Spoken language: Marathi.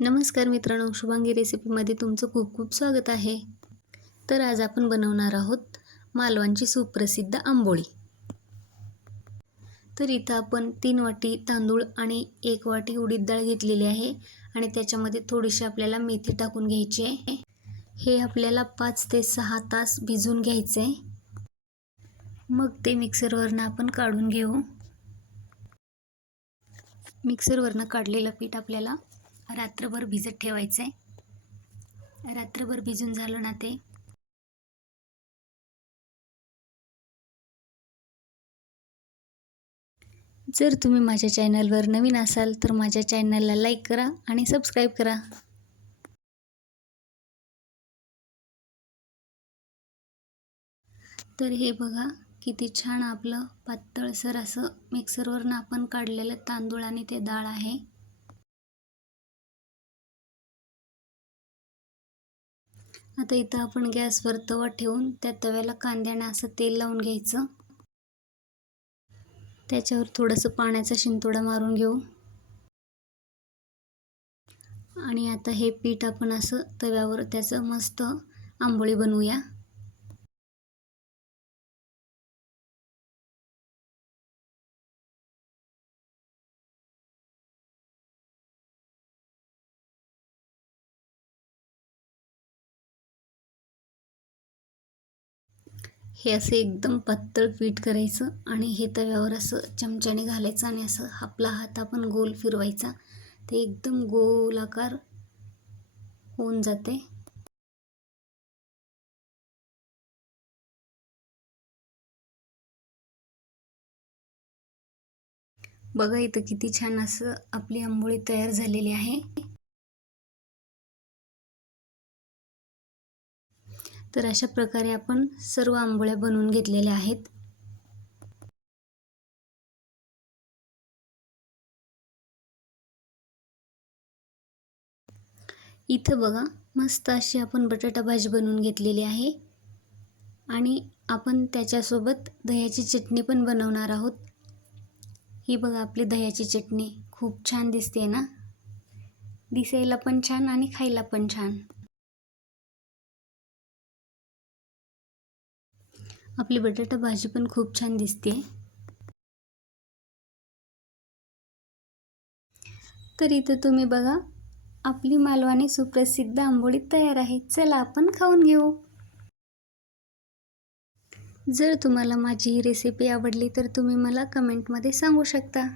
नमस्कार मित्रांनो, शुभांगी रेसिपीमध्ये तुमचं खूप खूप स्वागत आहे. तर आज आपण बनवणार आहोत मालवणची सुप्रसिद्ध आंबोळी. तर इथं आपण 3 वाटी तांदूळ आणि 1 वाटी उडीद डाळ घेतलेली आहे आणि त्याच्यामध्ये थोडीशी आपल्याला मेथी टाकून घ्यायची आहे. हे आपल्याला 5 ते 6 तास भिजवून घ्यायचं आहे. मग ते मिक्सरवरनं आपण काढून घेऊ. मिक्सरवरनं काढलेलं पीठ आपल्याला रात्रभर भिजत ठेवायचं आहे. रात्रभर भिजून झालं ना ते जर तुम्ही माझ्या चॅनलवर नवीन असाल तर माझ्या चॅनलला लाईक करा आणि सबस्क्राईब करा. तर हे बघा किती छान आपलं पातळसर असं मिक्सरवरनं आपण काढलेलं तांदूळ आणि ते डाळ आहे. आता इथं आपण गॅसवर तवा ठेवून त्या तव्याला कांद्याने असं तेल लावून घ्यायचं. त्याच्यावर थोडंसं पाण्याचा शिंतोडा मारून घेऊ आणि आता हे पीठ आपण असं तव्यावर त्याचं मस्त आंबोळी बनवूया. हे असं एकदम पातळ पीठ करायचं आणि हे तव्यावर असं चमच्याने घालायचं आणि असं आपला हात आपण गोल फिरवायचा. ते एकदम गोलाकार होऊन जाते. बघा इथं किती छान असं आपली आंबोळी तयार झालेली आहे. तर अशा प्रकारे आपण सर्व आंबोळ्या बनवून घेतलेल्या आहेत. इथं बघा मस्त अशी आपण बटाटा भाजी बनवून घेतलेली आहे आणि आपण त्याच्यासोबत दह्याची चटणी पण बनवणार आहोत. ही बघा आपली दह्याची चटणी खूप छान दिसते ना, दिसायला पण छान आणि खायला पण छान. आपली बटाटा भाजी पण खूप छान दिसते. तर इथं तुम्ही बघा आपली मालवणी सुप्रसिद्ध आंबोळी तयार आहे. चला आपण खाऊन घेऊ. जर तुम्हाला माझी ही रेसिपी आवडली तर तुम्ही मला कमेंटमध्ये सांगू शकता.